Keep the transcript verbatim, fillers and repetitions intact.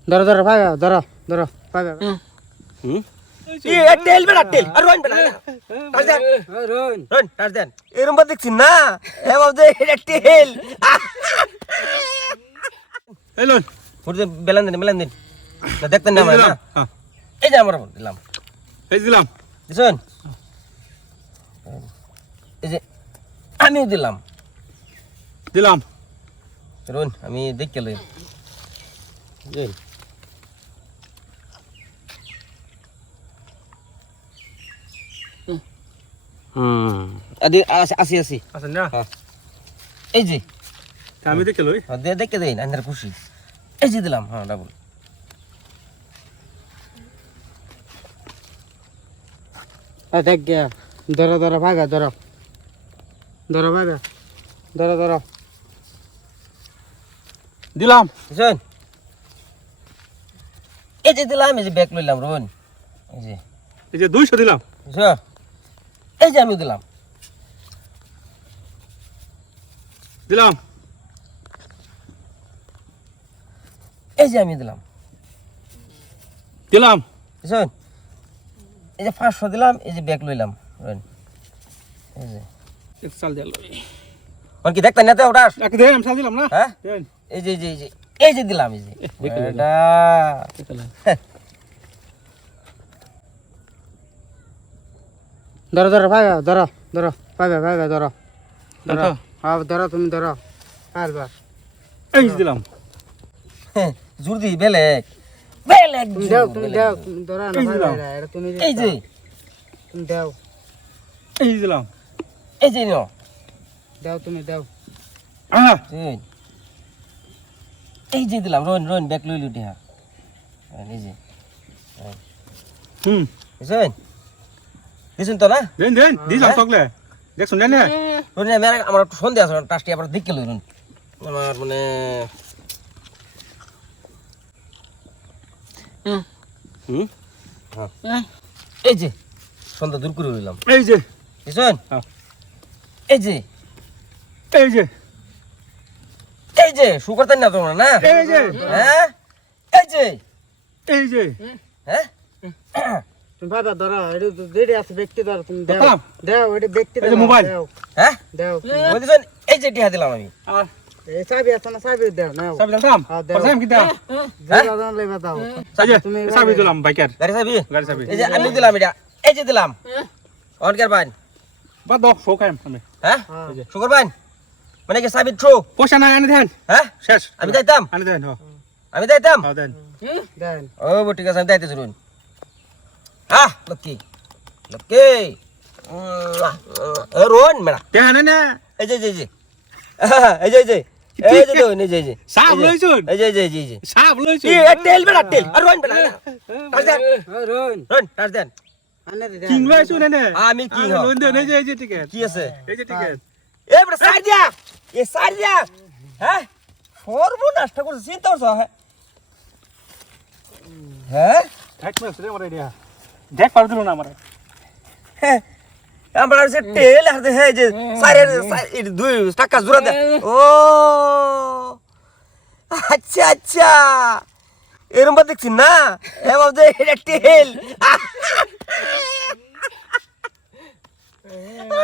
ধরো ধরো ভাগা ধরো ধরো ভাগা হুম এই টেল বেড়া টেল আর রোন বেড়া টাচ দেন রোন রোন টাচ দেন এরম বাদ দেখছিস না এ বাবু যে এটা টেল এই লোন ফুটে বেলান দিন বেলান দিন না দেখতেন না আমরা না হ্যাঁ এই যে আমরা দিলাম এই দিলাম দিছেন এই যে আমিও দিলাম দিলাম রোন আমি দেখকে লই এই হুম আদি আসি আসি আছেন না হ্যাঁ এই যে আমি দেখে লই হ্যাঁ দে দেখে দেন আন্দার খুশি এই যে দিলাম হ্যাঁ ডাবল আ দেখ গিয়া ধরো ধরো ভাগা ধরো ধরো ভাগা ধরো ধরো দিলাম বুঝছেন এই যে দিলাম এই যে ব্যাগ লইলাম রোন এই যে এই যে দুইশো দিলাম বুঝছো এই যে আমি দিলাম দিলাম এই যে আমি দিলাম দিলাম বুঝছেন এই যে পাঁচশো দিলাম এই যে ব্যাগ লইলাম রোন এই যে এক সাল দিল ওর কি দেখতেন না তো ওটা এক দেন আমি সাল দিলাম না হ্যাঁ দেন এই যে এই যে এই যে এই যে দিলাম এই যে এটা ধরো ধরো ভাগা ধরো ধরো ভাগা ভাগা ধরো ধরো হ্যাঁ ধরো তুমি ধরো পারবা এই যে দিলাম জোর দি বেলেগ বেলেগ তুমি দাও তুমি দাও তুমি ধরো না এই যে দাও। ভাগা এটা তুমি এই যে তুমি দাও এই যে দিলাম এই যে নিও দাও তুমি দাও আহ এই এই যে দিলাম রোন রোন ব্যাগ লই লুটি হ্যাঁ এই যে হুম বুঝছেন দিছেন তো না দেন দেন দিলাম তকলে দেখছুন দেন না রোন আমি আর- আমার একটু সন্দেহ আছে টাস্টি আবার দেখকে লই রোন আমার মানে হুম হ্যাঁ এই যে সন্দেহ দূর করে লইলাম এই যে বুঝছেন হ্যাঁ এই যে এই যে এই যে শুকাতেন না তোমরা না এই যে হ্যাঁ এই যে এই যে হ্যাঁ তুমি ভাগা ধরো এটা তো যেটা আছে ব্যক্তি ধরো তুমি দাও দেখলাম। দাও এটা ব্যক্তি এই যে দাও, মোবাইল। দাও হ্যাঁ দাও ওই দিছেন এই যে টিহা দিলাম আমি আর এই চাবি আছে না চাবি দাও নাও সব দিলাম হ্যাঁ, দাও। পয়সা কি দাও যেটা দাও লইবা দাও এই যে তুমি সব দিলাম বাইকার গাড়ি চাবি গাড়ি চাবি এই যে আমি দিলাম এটা এই যে দিলাম অনকার বাইন বাদ দাও শো খাইম আমি হ্যাঁ হ্যাঁ। শুকর বাইন মানে কি সাবিত থ্রো পয়সা নাই আনি দেন হ্যাঁ শেষ আমি যাইতাম আনি দেন হ্যাঁ আমি যাইতাম হ্যাঁ দেন দেন ও বো ঠিক আছে আমি যাইতে শুনুন হ্যাঁ লক্কি লক্কি এ রোন মেরা দেন না এই যে এই যে এই যে এই যে এই যে দেখুন, এই যে এই যে সাপ লইছুন এই যে এই যে এই যে এই যে সাপ লইছুন এই এ টেল বেড়া টেল আর রোন বেড়া টাচ দেন রোন রোন টাচ দেন আনে দে কিং লইছুন না আমি কি হ লোন দেন এই যে এই যে টিকেট কি আছে এই যে টিকেট এ বড় সাইড দিয়া এ সাইড দিয়া হ্যাঁ সর্বনাশটা করছে চিন্তা করছো হ্যাঁ হ্যাঁ ঠেক মাস রে আমার আইডিয়া দেখ পার দিল না আমার হ্যাঁ আমার সে টেল আর হ্যাঁ যে সাইরের সাইড দুই টাকা জোড়া দে ও আচ্ছা আচ্ছা এরম বাদ দেখছিস না এ বাবু যে এটা টেল